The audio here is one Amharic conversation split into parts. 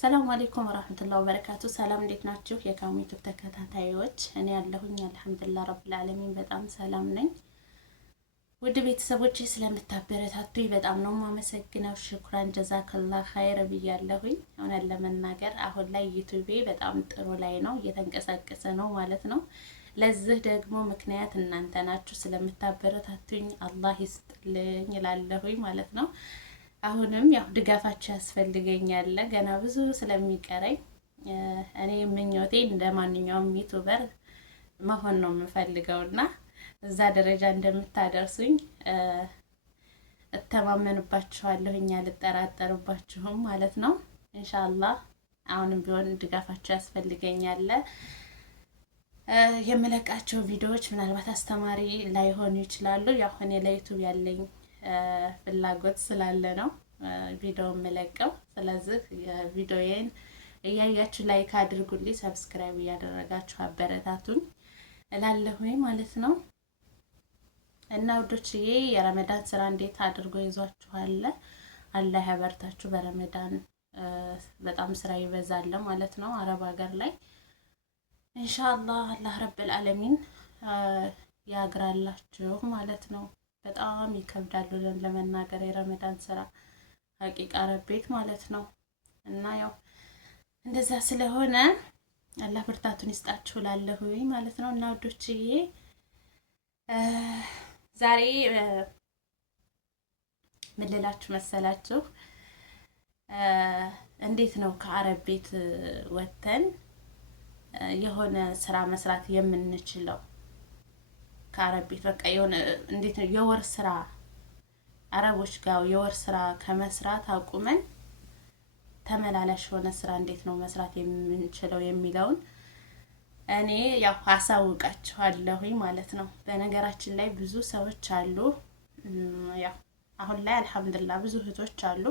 ሰላም አለይኩም ወራህመቱላሂ ወበረካቱ። ሰላም እንዴት ናችሁ? የካሙ ዩቲዩብ ተከታታዮች እኔ ያለሁኝ አልሐምዱሊላህ ረብል ዓለሚን በጣም ሰላም ነኝ። ውድ ቤተሰቦቼ ስለምታበረታቱኝ በጣም ነው የማመሰግነው። ሽኩራን ጀዛከላህ ኸይር ብያለሁኝ። እውነት ለመናገር አሁን ላይ ዩቲዩቤ በጣም ጥሩ ላይ ነው፣ እየተንቀሳቀሰ ነው ማለት ነው። ለዚህ ደግሞ ምክንያት እናንተ ናችሁ። ስለምታበረታቱኝ አላህ ይስጥልኝ እላለሁኝ ማለት ነው። አሁንም ያው ድጋፋችሁ ያስፈልገኛል። ገና ብዙ ስለሚቀረኝ እኔ ምኞቴ እንደ ማንኛውም ዩቲዩበር መሆን ነው የምፈልገውና እዛ ደረጃ እንደምታደርሱኝ እተማመንባችኋለሁኝ፣ አልጠራጠርባችሁም ማለት ነው። ኢንሻአላህ አሁንም ቢሆን ድጋፋችሁ ያስፈልገኛል። የምለቃቸው ቪዲዮዎች ምናልባት አስተማሪ ላይሆኑ ይችላሉ። ያው እኔ ለዩቲዩብ ያለኝ ፍላጎት ስላለ ነው ቪዲዮ የምለቀው። ስለዚህ ቪዲዮዬን እያያችሁ ላይክ አድርጉልኝ፣ ሰብስክራይብ እያደረጋችሁ አበረታቱኝ እላለሁኝ ማለት ነው። እና ውዶችዬ የረመዳን ስራ እንዴት አድርጎ ይዟችኋል? አላህ ያበርታችሁ። በረመዳን በጣም ስራ ይበዛል ማለት ነው አረብ ሀገር ላይ። ኢንሻአላህ አላህ ረብል ዓለሚን ያግራላችሁ ማለት ነው። በጣም ይከብዳሉ ለመናገር የረመዳን ስራ ሀቂቃ ረቤት ማለት ነው። እና ያው እንደዛ ስለሆነ አላህ ብርታቱን ይስጣችሁ እላለሁኝ ማለት ነው። እና ወዶችዬ ዛሬ ምን ልላችሁ መሰላችሁ? እንዴት ነው ከአረብ ቤት ወጥተን የሆነ ስራ መስራት የምንችለው? ከአረብ ቤት በቃ የሆነ እንዴት ነው የወር ስራ አረቦች ጋር የወር ስራ ከመስራት አቁመን ተመላላሽ የሆነ ስራ እንዴት ነው መስራት የምንችለው የሚለውን እኔ ያው አሳውቃችኋለሁኝ ማለት ነው። በነገራችን ላይ ብዙ ሰዎች አሉ፣ ያው አሁን ላይ አልሐምዱሊላህ ብዙ እህቶች አሉ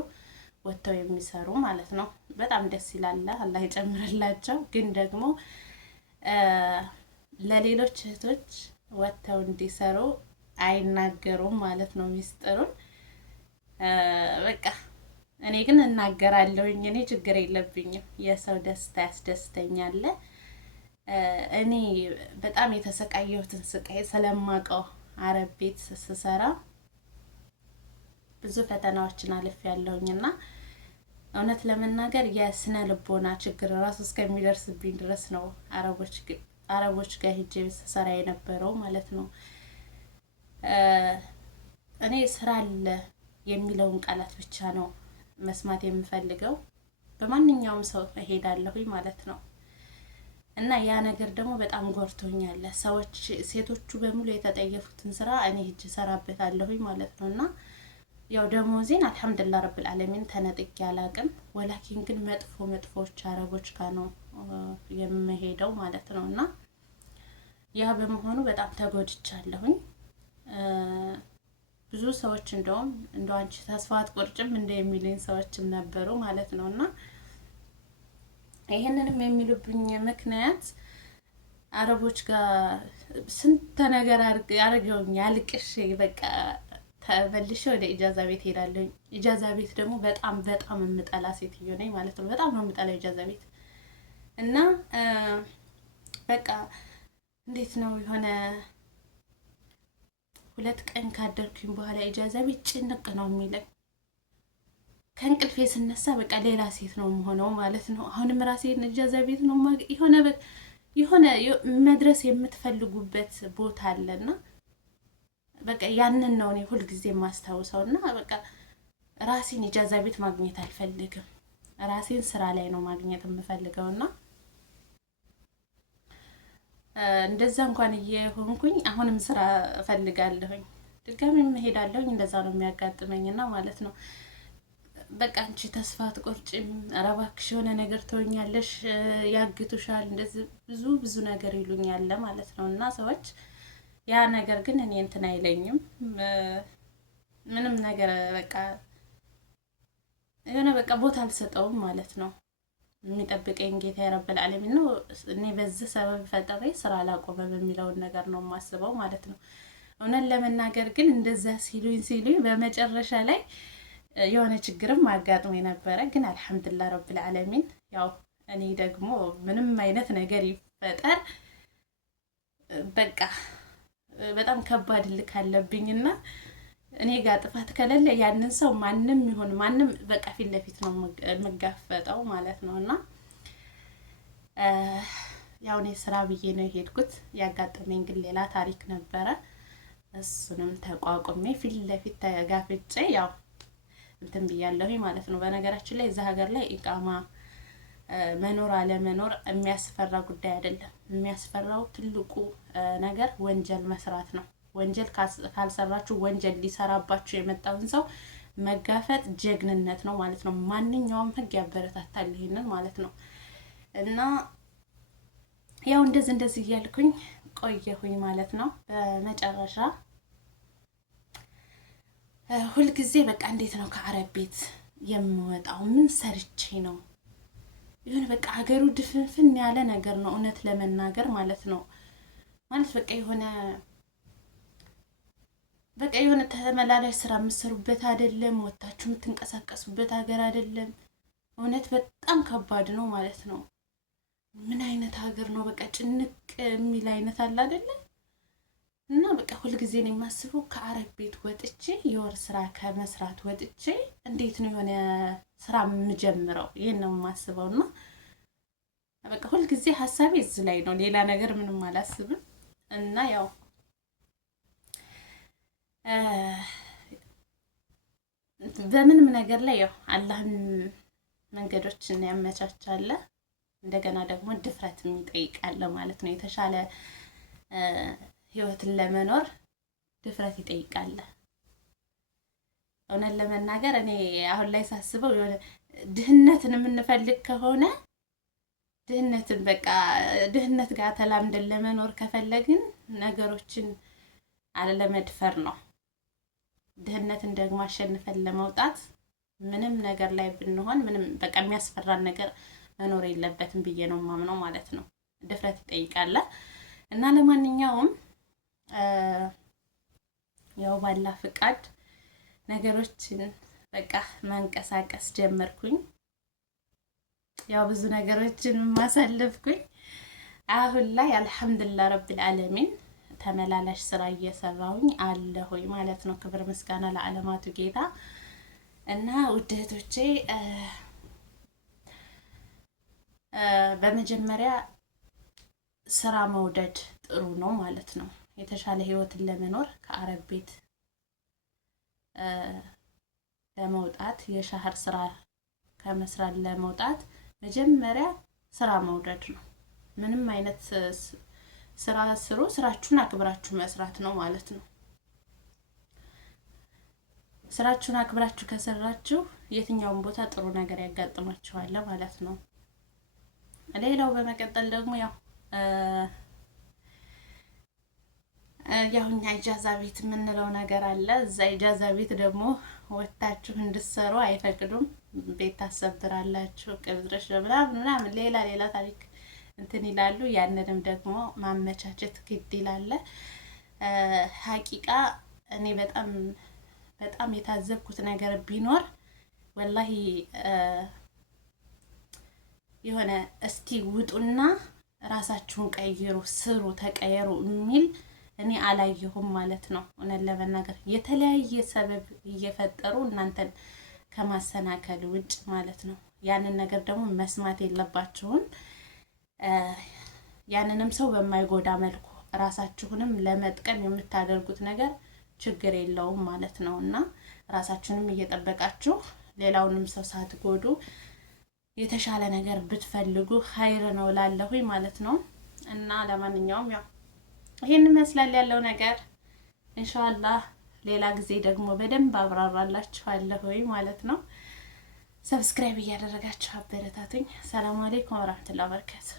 ወጥተው የሚሰሩ ማለት ነው። በጣም ደስ ይላል፣ አላህ ይጨምርላቸው። ግን ደግሞ ለሌሎች እህቶች ወጥተው እንዲሰሩ አይናገሩም ማለት ነው ሚስጥሩን። በቃ እኔ ግን እናገራለሁኝ። እኔ ችግር የለብኝም፣ የሰው ደስታ ያስደስተኛል። እኔ በጣም የተሰቃየሁትን ስቃይ ስለማውቀው አረብ ቤት ስሰራ ብዙ ፈተናዎችን አልፌያለሁኝና እውነት ለመናገር የስነ ልቦና ችግር ራሱ እስከሚደርስብኝ ድረስ ነው አረቦች ጋር ሄጄ ስሰራ የነበረው ማለት ነው። እኔ ስራ አለ የሚለውን ቃላት ብቻ ነው መስማት የምፈልገው። በማንኛውም ሰው እሄዳለሁኝ ማለት ነው። እና ያ ነገር ደግሞ በጣም ጎርቶኛል። ሰዎች ሴቶቹ በሙሉ የተጠየፉትን ስራ እኔ ሄጄ ሰራበታለሁኝ ማለት ነው። እና ያው ደሞዜን አልሐምዱሊላህ ረብል ዓለሚን ተነጥቄ አላቅም። ወላኪን ግን መጥፎች አረቦች ጋር ነው የምሄደው ማለት ነው። እና ያ በመሆኑ በጣም ተጎድቻለሁኝ። ብዙ ሰዎች እንደውም አንቺ ተስፋ አትቆርጭም እንደ የሚሉኝ ሰዎችም ነበሩ ማለት ነው። እና ይሄንንም የሚሉብኝ ምክንያት አረቦች ጋር ስንት ነገር አርገውኝ አልቅሼ በቃ ተመልሼ ወደ ኢጃዛ ቤት ሄዳለሁ። ኢጃዛ ቤት ደግሞ በጣም የምጠላ ሴትዮ ነኝ ማለት ነው። በጣም ነው የምጠላው ኢጃዛ ቤት። እና በቃ እንዴት ነው የሆነ 2 ቀን ካደርኩኝ በኋላ ኢጃዛ ቤት ጭንቅ ነው የሚለኝ። ከእንቅልፌ ስነሳ በቃ ሌላ ሴት ነው የምሆነው ማለት ነው። አሁንም ራሴን ኢጃዛ ቤት ነው የሆነ መድረስ የምትፈልጉበት ቦታ አለና በቃ ያንን ነው እኔ ሁልጊዜ የማስታውሰው። እና በቃ ራሴን ኢጃዛ ቤት ማግኘት አልፈልግም። ራሴን ስራ ላይ ነው ማግኘት የምፈልገውና እንደዛ እንኳን እየሆንኩኝ አሁንም ስራ እፈልጋለሁኝ። ድጋሚም እሄዳለሁኝ። እንደዛ ነው የሚያጋጥመኝና ማለት ነው። በቃ አንቺ ተስፋ አትቆርጭም፣ ኧረ እባክሽ የሆነ ነገር ትሆኛለሽ፣ ያግቱሻል፣ እንደዚህ ብዙ ነገር ይሉኛል ማለት ነው። እና ሰዎች ያ ነገር ግን እኔ እንትን አይለኝም። ምንም ነገር በቃ የሆነ በቃ ቦታ አልሰጠውም ማለት ነው። የሚጠብቀኝ ጌታ የረበል ዓለሚን ነው። እኔ በዚህ ሰበብ ፈጥሬ ስራ አላቆመም የሚለውን ነገር ነው የማስበው ማለት ነው። እውነት ለመናገር ግን እንደዛ ሲሉኝ በመጨረሻ ላይ የሆነ ችግርም አጋጥሞ ነበረ። ግን አልሐምዱሊላህ ረብል ዓለሚን ያው እኔ ደግሞ ምንም አይነት ነገር ይፈጠር በቃ በጣም ከባድ ልክ አለብኝና እኔ ጋር ጥፋት ከሌለ ያንን ሰው ማንም ይሁን ማንም በቃ ፊት ለፊት ነው የምጋፈጠው ማለት ነውና ያው እኔ ስራ ብዬ ነው የሄድኩት። ያጋጠመኝ ግን ሌላ ታሪክ ነበረ። እሱንም ተቋቁሜ ፊት ለፊት ተጋፍጬ ያው እንትን ብያለሁ ማለት ነው። በነገራችን ላይ እዛ ሀገር ላይ ኢቃማ መኖር አለመኖር የሚያስፈራ ጉዳይ አይደለም። የሚያስፈራው ትልቁ ነገር ወንጀል መስራት ነው። ወንጀል ካልሰራችሁ ወንጀል ሊሰራባችሁ የመጣውን ሰው መጋፈጥ ጀግንነት ነው ማለት ነው። ማንኛውም ህግ ያበረታታል ይሄንን ማለት ነው። እና ያው እንደዚህ እያልኩኝ ቆየሁኝ ማለት ነው። በመጨረሻ ሁልጊዜ በቃ እንዴት ነው ከአረብ ቤት የምወጣው? ምን ሰርቼ ነው? ይሁን በቃ ሀገሩ ድፍንፍን ያለ ነገር ነው እውነት ለመናገር ማለት ነው። ማለት በቃ የሆነ ተመላላሽ ስራ የምትሰሩበት አይደለም፣ ወጣችሁ የምትንቀሳቀሱበት ሀገር አይደለም። እውነት በጣም ከባድ ነው ማለት ነው። ምን አይነት ሀገር ነው? በቃ ጭንቅ የሚል አይነት አለ አይደለ? እና በቃ ሁልጊዜ ነው የማስበው ከአረብ ቤት ወጥቼ የወር ስራ ከመስራት ወጥቼ እንዴት ነው የሆነ ስራ የምጀምረው? ይሄን ነው የማስበው። እና በቃ ሁልጊዜ ሀሳቤ እዚህ ላይ ነው፣ ሌላ ነገር ምንም አላስብም። እና ያው በምንም ነገር ላይ ያው አላህን መንገዶችን ያመቻቻል። እንደገና ደግሞ ድፍረት ይጠይቃል ማለት ነው። የተሻለ ህይወትን ለመኖር ድፍረት ይጠይቃል። እውነት ለመናገር እኔ አሁን ላይ ሳስበው የሆነ ድህነትን የምንፈልግ ከሆነ ድህነትን በቃ ድህነት ጋር ተላምደን ለመኖር ከፈለግን ነገሮችን አለመድፈር ነው። ድህነትን ደግሞ አሸንፈን ለመውጣት ምንም ነገር ላይ ብንሆን ምንም በቃ የሚያስፈራን ነገር መኖር የለበትም ብዬ ነው የማምነው ማለት ነው። ድፍረት ይጠይቃል እና ለማንኛውም ያው ባላ ፍቃድ ነገሮችን በቃ መንቀሳቀስ ጀመርኩኝ። ያው ብዙ ነገሮችን ማሳለፍኩኝ። አሁን ላይ አልሐምዱሊላህ ረብል ዓለሚን ተመላላሽ ስራ እየሰራሁኝ አለሁኝ ማለት ነው። ክብር ምስጋና ለዓለማቱ ጌታ እና ውድ እህቶቼ በመጀመሪያ ስራ መውደድ ጥሩ ነው ማለት ነው። የተሻለ ህይወትን ለመኖር ከአረብ ቤት ለመውጣት የሻህር ስራ ከመስራት ለመውጣት መጀመሪያ ስራ መውደድ ነው። ምንም አይነት ስራ ስሩ፣ ስራችሁን አክብራችሁ መስራት ነው ማለት ነው። ስራችሁን አክብራችሁ ከሰራችሁ የትኛውን ቦታ ጥሩ ነገር ያጋጥማችኋል ማለት ነው። ሌላው በመቀጠል ደግሞ ያው እኛ ኢጃዛ ቤት የምንለው ነገር አለ። እዛ ኢጃዛ ቤት ደግሞ ወጣችሁ እንድትሰሩ አይፈቅዱም። ቤት ታሰብራላችሁ፣ ቅብጥርሽ ምናምን ሌላ ታሪክ እንትን ይላሉ። ያንንም ደግሞ ማመቻቸት ግድ ይላል። ሀቂቃ እኔ በጣም የታዘብኩት ነገር ቢኖር ወላሂ የሆነ እስቲ ውጡና ራሳችሁን ቀይሩ፣ ስሩ፣ ተቀየሩ የሚል እኔ አላየሁም ማለት ነው። እውነት ለመናገር የተለያየ ሰበብ እየፈጠሩ እናንተን ከማሰናከል ውጭ ማለት ነው። ያንን ነገር ደግሞ መስማት የለባችሁም። ያንንም ሰው በማይጎዳ መልኩ ራሳችሁንም ለመጥቀም የምታደርጉት ነገር ችግር የለውም ማለት ነው እና ራሳችሁንም እየጠበቃችሁ ሌላውንም ሰው ሳትጎዱ የተሻለ ነገር ብትፈልጉ ኸይር ነው ላለሁኝ ማለት ነው። እና ለማንኛውም ያው ይሄን ይመስላል ያለው ነገር። ኢንሻአላህ ሌላ ጊዜ ደግሞ በደንብ አብራራላችኋለሁኝ ማለት ነው። ሰብስክራይብ እያደረጋችሁ አበረታቱኝ። ሰላም አለይኩም ወራህመቱላሂ ወበረካቱ።